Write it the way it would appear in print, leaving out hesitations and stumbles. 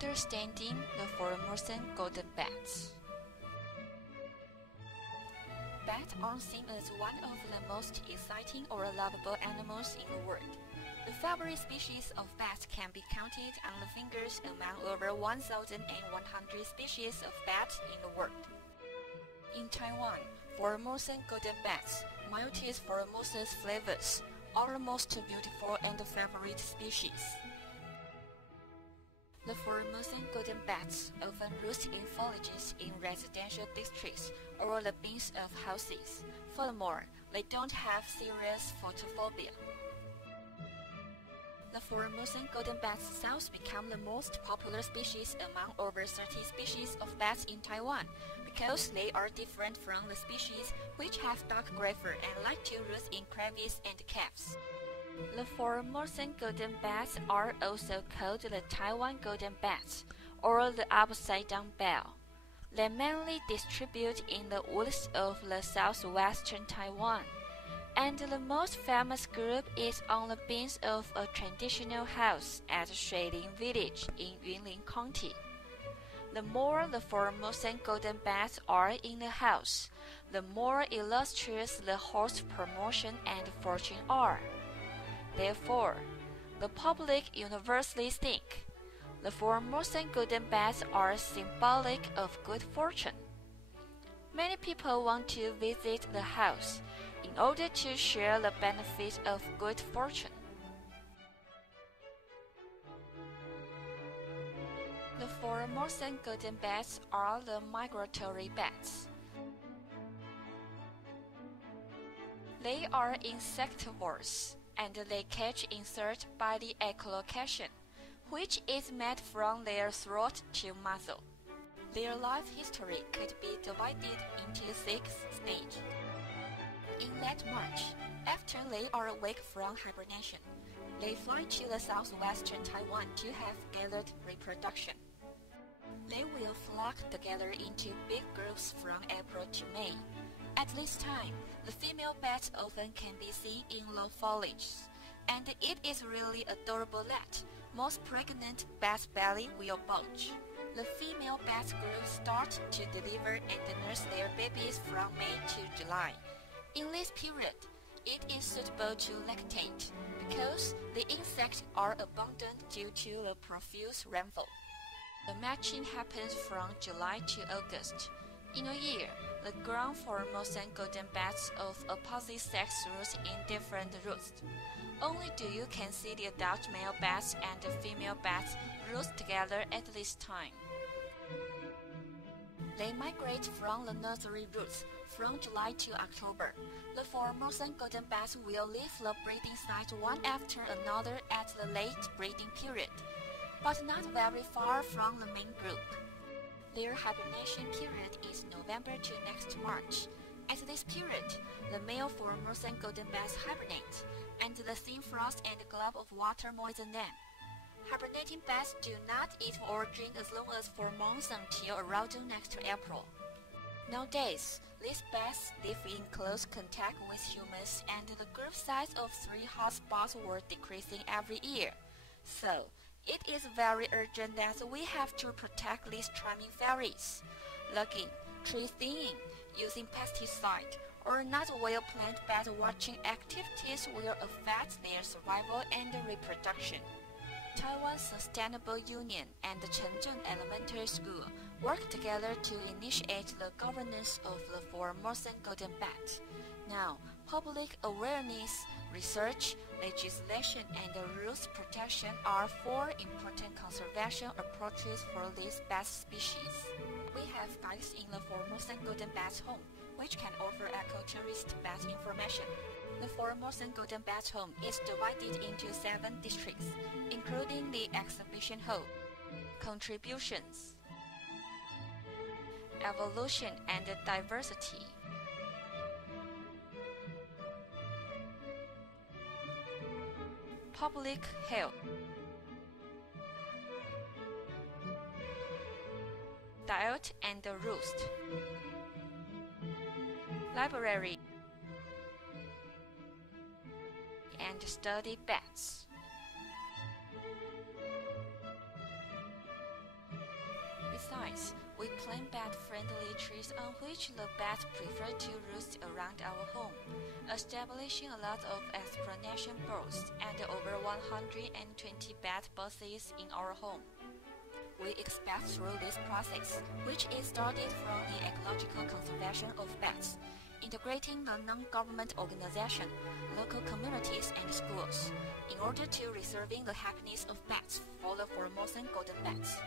Understanding the Formosan golden bats. Bats are seen as one of the most exciting or lovable animals in the world. The favorite species of bats can be counted on the fingers among over 1,100 species of bats in the world. In Taiwan, Formosan golden bats, Myotis formosus flavus, are the most beautiful and favorite species. The Formosan golden bats often roost in foliages in residential districts or the beams of houses. Furthermore, they don't have serious photophobia. The Formosan golden bat's thus become the most popular species among over 30 species of bats in Taiwan because they are different from the species which have dark gray fur and like to roost in crevices and caves. The Formosan golden bats are also called the Taiwan golden bats or the upside-down bell. They mainly distribute in the woods of the southwestern Taiwan, and the most famous group is on the beams of a traditional house at Shuilin Village in Yunlin County. The more the Formosan golden bats are in the house, the more illustrious the horse promotion and fortune are. Therefore, the public universally think the Formosan golden bats are symbolic of good fortune. Many people want to visit the house in order to share the benefit of good fortune. The Formosan golden bats are the migratory bats. They are insectivores, and they catch insects by the echolocation, which is made from their throat to muzzle. Their life history could be divided into 6 stages. In late March, after they are awake from hibernation, they fly to the southwestern Taiwan to have gathered reproduction. They will flock together into big groups from April to May. At this time, the female bats often can be seen in low foliage, and it is really adorable that most pregnant bats' belly will bulge. The female bat groups start to deliver and nurse their babies from May to July. In this period, it is suitable to lactate because the insects are abundant due to the profuse rainfall. The matching happens from July to August. In a year, the ground Formosan golden bats of opposite sex roost in different roosts. Only you can see the adult male bats and the female bats roost together at this time. They migrate from the nursery roosts from July to October. The Formosan golden bats will leave the breeding site one after another at the late breeding period, but not very far from the main group. Their hibernation period is November to next March. At this period, the male Formosan golden bats hibernate, and the thin frost and glove of water moisten them. Hibernating bats do not eat or drink as long as 4 months until around next April. Nowadays, these bats live in close contact with humans, and the group size of 3 hotspots were decreasing every year. So, it is very urgent that we have to protect these charming fairies. Logging, tree thinning, using pesticide, or not well-planned bat watching activities will affect their survival and reproduction. Taiwan Sustainable Union and the Chenzhou Elementary School work together to initiate the governance of the Formosan golden bat. Now, public awareness, research, legislation, and rules protection are 4 important conservation approaches for this bat species. We have guides in the Formosan golden bat's home, which can offer eco-tourist bat information. The Formosan golden bat home is divided into 7 districts, including the exhibition hall, contributions, evolution and diversity, public health, diet and roost, library, and study bats. Besides, we plant bat-friendly trees on which the bats prefer to roost around our home, establishing a lot of explanation birds and over 120 bat births in our home. We expect through this process, which is started from the ecological conservation of bats, integrating the non-government organization, local communities and schools, in order to preserving the happiness of bats for the Formosan golden bats.